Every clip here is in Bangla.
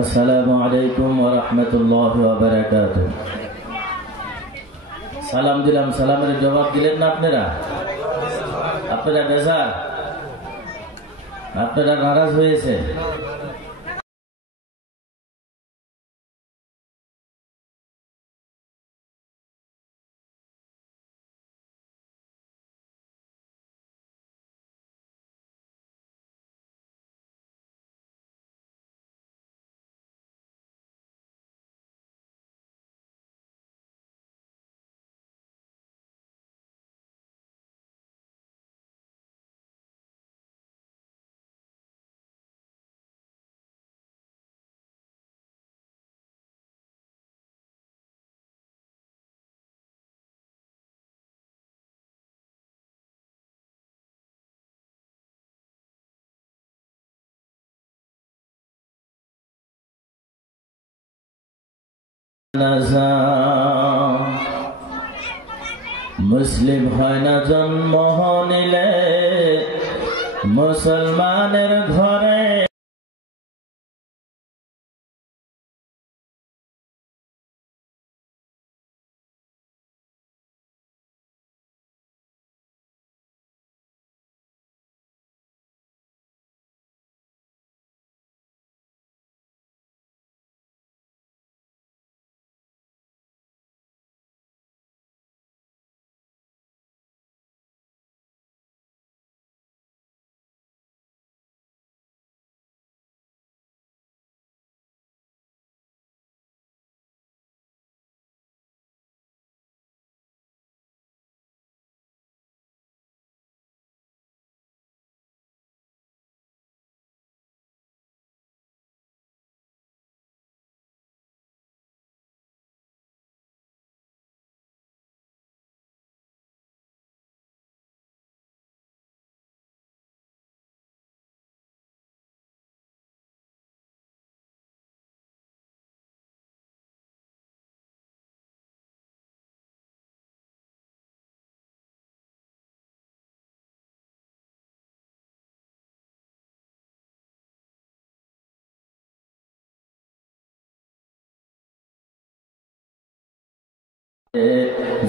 আসসালামু আলাইকুম ওয়া রাহমাতুল্লাহি ওয়া বারাকাতুহু। সালাম দিলাম, সালামের জবাব দিলেন না আপনারা? আপনারা বেজার, আপনারা নারাজ হয়েছে। মুসলিম হয় না জন্ম নিলে মুসলমানের ঘরে।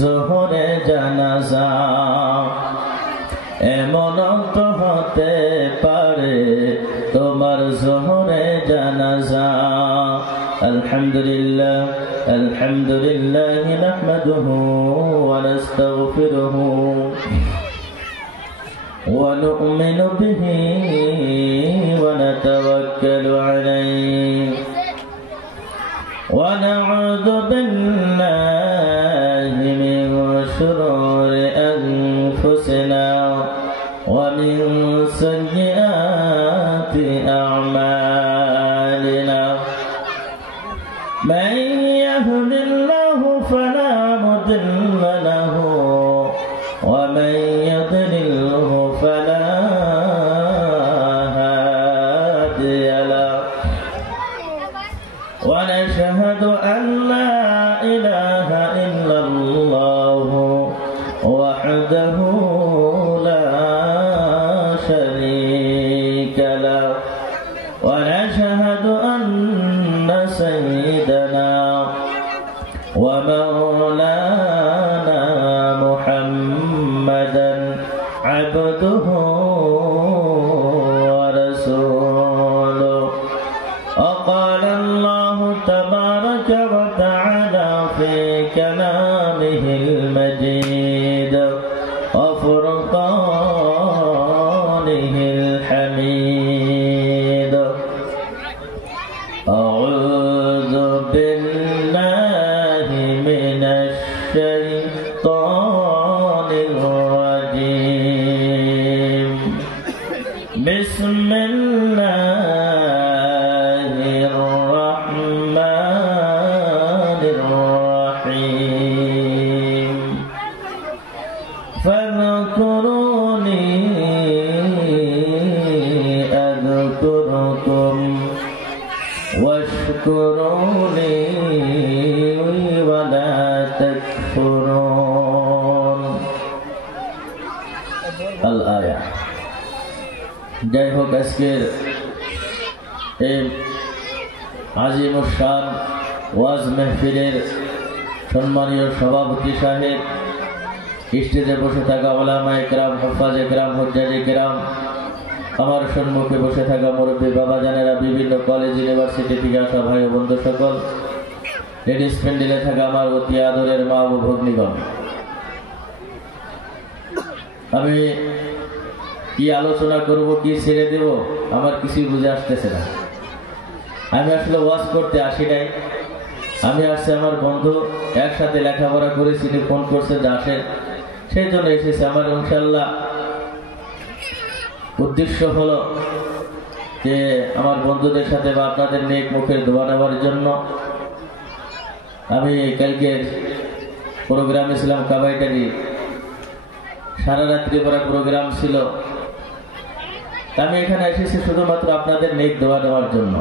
জোহরে জানাজা এমন তো হতে পারে তোমার জোহরে জানাজা। আলহামদুলিল্লাহ আলহামদুলিল্লাহ নাহমাদুহু ওয়া নাস্তাগফিরুহু ওয়া নু'মিনু বিহি ওয়া নাতাওয়াক্কালু আলাইহি ওয়া নাউযু বিল্লাহি মিন শুরুরি আনফুসিনা ওয়া মিন সাইয়্যাতি আ'মালিনা। মান ইয়াহদিল্লাহু ফালা মুদিল্লা লাহু ওয়া মান ইউদ্লিলহু ফালা হাদিয়া লাহু। ওয়া নাশহাদু আন লা ইলাহা ইল্লাল্লাহু ওয়াহদাহু লা শারীকা লাহু ওয়া নাশহাদু আন্না সাইয়্যিদানা ওয়া মাওলানা মুহাম্মাদান আবদুহু ওয়া রাসূলুহু। وقال الله تبارك وتعالى في كلامه المجيد وفرقانه الحميد. أعوذ بالله من الشيطان الرجيم. بسم الله الرحمن الرحيم. فاذكروني أذكركم واشكروا لي ولا تكفرون. الآية. যাই হোক, আজকের এই আজিমুস শান ওয়াজ মেহফিলের সম্মানীয় সভাপতি সাহেব, স্টেজে বসে থাকা ওলামায়ে কেরাম, হুফাজে কেরাম, হুজ্জাজে কেরাম, আমার সম্মুখে বসে থাকা মুরব্বী বাবা জানেরা, বিভিন্ন কলেজ ইউনিভার্সিটি থেকে আসা ভাই ও বন্ধু সকল, লেডিস প্যান্ডেলে থাকা আমার অতি আদরের মা ও ভগ্নীগণ, আমি কি আলোচনা করব, কি ছেড়ে দেব, আমার কিছুই বুঝে আসতেছে না। আমি আসলে ওয়াজ করতে আসি নাই, আমি আসছি আমার বন্ধু, একসাথে লেখাপড়া করেছি, ফোন করছে যে আসেন, সেই জন্য এসেছে। আমার ইনশাআল্লাহ উদ্দেশ্য হলো যে আমার বন্ধুদের সাথে বা আপনাদের নেক মুখের দোয়া নেওয়ার জন্য। আমি কালকে প্রোগ্রামে ছিলাম কাবাইটারি, সারা রাত্রি পরে প্রোগ্রাম ছিল। আমি এখানে এসেছি শুধুমাত্র আপনাদের নেক দোয়া নেওয়ার জন্য।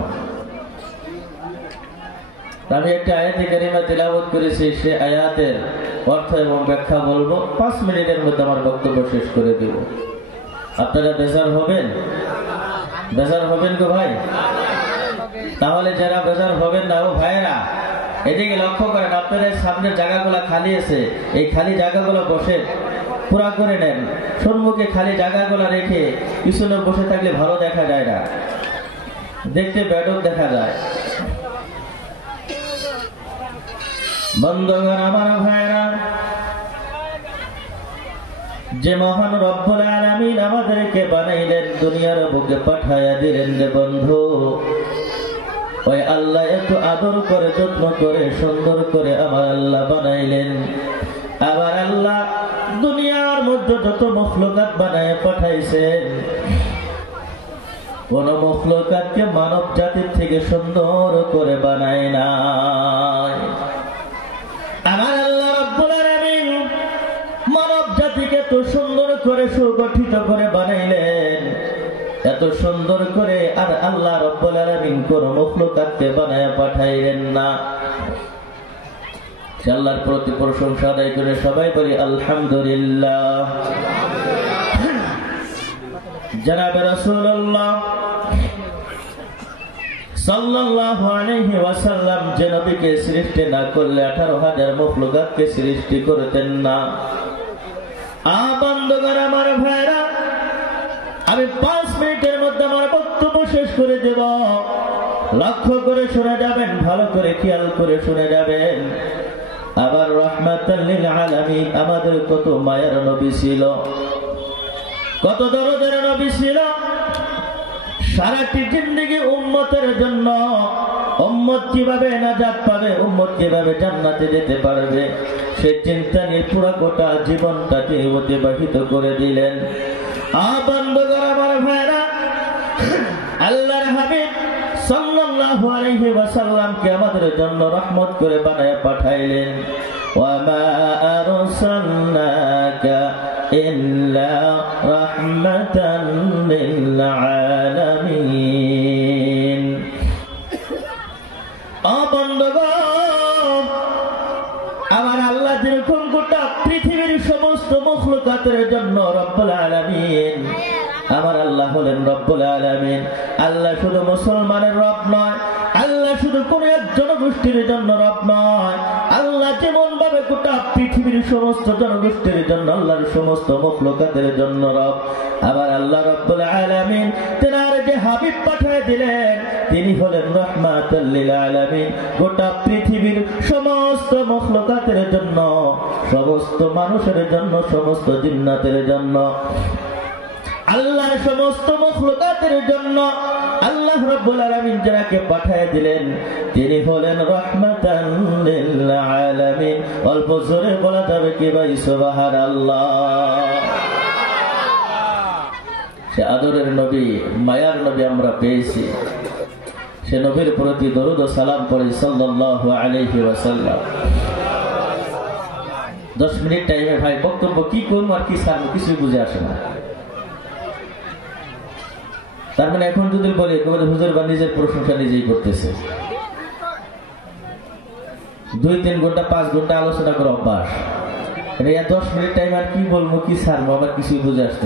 আমি একটা আয়াতে কারিমা তিলাওয়াত করেছি, সে আয়াতের অর্থ এবং ব্যাখ্যা বলবো, 5 মিনিটের মধ্যে আমার বক্তব্য শেষ করে দেব। আপনারা বেজার হবেন? বেজার হবেন গো ভাই? তাহলে যারা বেজার হবেন না ও ভাইয়েরা, এদিকে লক্ষ্য করেন, আপনাদের সামনের জায়গাগুলো খালি আছে, এই খালি জায়গাগুলো বসে পুরা করে নেন। সম্মুখে খালি জায়গাগুলো রেখে পিছনে বসে থাকলে ভালো দেখা যায় না, দেখতে ব্যাডক দেখা যায়। বন্ধুগণ আমার ভাইরা, যে মহান রব্বুল আলামিন আমাদেরকে বানাইলেন, দুনিয়ার বুকে পাঠায়া দিলেন রে বন্ধু, ওই আল্লাহ এত আদর করে, যত্ন করে, সুন্দর করে আমার আল্লাহ বানাইলেন। আবার আল্লাহ দুনিয়ার মধ্যে যত মখলুকাত বানায় পাঠাইছেন, কোন মখলুকাতকে মানব জাতির থেকে সুন্দর করে বানায় নাই। আমার আল্লাহ রাব্বুল আলামিন মানব জাতিকে এত সুন্দর করে সুগঠিত করে বানাইলেন, এত সুন্দর করে। আর আল্লাহ রাব্বুল আলামিন কোন মখলুকাতকে বানায় পাঠাইলেন না। আল্লাহর প্রতি প্রশংসা আদায় করে সবাই বলি আলহামদুলিল্লাহ। জনাবে রাসূলুল্লাহ সাল্লাল্লাহু আলাইহি ওয়াসাল্লাম যে নবীকে সৃষ্টি না করলে 18,000 মখলুকাতকে সৃষ্টি করতেন না। বন্ধুগণ আমার ভাইরা, আমি 5 মিনিটের মধ্যে আমার বক্তব্য শেষ করে দেব। লক্ষ্য করে শুনে যাবেন, ভালো করে খেয়াল করে শুনে যাবেন। আবার রাহমাতাল লিল আলামিন, আমাদের কত মায়ের নবী ছিল, কত দরদের নবী ছিল। সারাটি জিন্দেগি উম্মতের জন্য, উম্মত কিভাবে নাজাত পাবে, উম্মত কিভাবে জান্নাতে যেতে পারবে, সে চিন্তা নিয়ে পুরো গোটা জীবনটা তিনি অতিবাহিত করে দিলেন। বন্ধুগণ আমার ভাইরা, আল্লাহর হাবিব সাল্লাল্লাহু আলাইহি ওয়াসাল্লামকে আমাদের জন্য রহমত করে বানায় পাঠাইলেন। ওয়ামা আরসালনাকা ইল্লা রাহমাতান লিল আলামিন। বন্ধুগণ আমার আল্লাহ যেরকম গোটা পৃথিবীর সমস্ত মখলুকাতের জন্য রব্বুল আলামিন, আমার আল্লাহ হলেন রব্বুল আলামিন। আল্লাহ শুধু মুসলমানের রব নয়, আল্লাহ শুধু কোন এক জনগোষ্ঠীর জন্য রব নয়। আল্লাহ যেমন ভাবে গোটা পৃথিবীর সমস্ত জনগোষ্ঠীর জন্য, আল্লাহর সমস্ত মখলুকাতের জন্য রব। আবার আল্লাহ রব্বুল আলামিন তেনার যে হাবিব পাঠিয়ে দিলেন, তিনি হলেন রাহমাতুল লিল আলামিন, গোটা পৃথিবীর সমস্ত মখলুকাতের জন্য, সমস্ত মানুষের জন্য, সমস্ত জিন্নাতের জন্য, আল্লাহর সমস্ত মখলুকাতের জন্য আল্লাহ রাব্বুল আলামিন যাকে পাঠিয়ে দিলেন, তিনি হলেন রাহমাতান লিল আলামিন। অল্প জোরে বলা যাবে কি ভাই সুবহানাল্লাহ? সে আদরের নবী, মায়ার নবী আমরা পেয়েছি। সে নবীর প্রতি দরুদ ও সালাম পড়ি সাল্লাল্লাহু আলাইহি ওয়াসাল্লাম। 10 মিনিট টাইমে ভাই বক্তব্য কি করবো আর কি ছাড়বো কিছুই বুঝে আসে না। তার মানে এখন যদি বলে হুজুর বা নিজের প্রশংসা নিজেই করতেছে, 2-3 ঘন্টা 5 ঘন্টা আলোচনা করে অভ্যাস। 10 মিনিট টাইম আর কি বলবো কি ছাড়বো, আমার কিছুই বুঝে আসছে।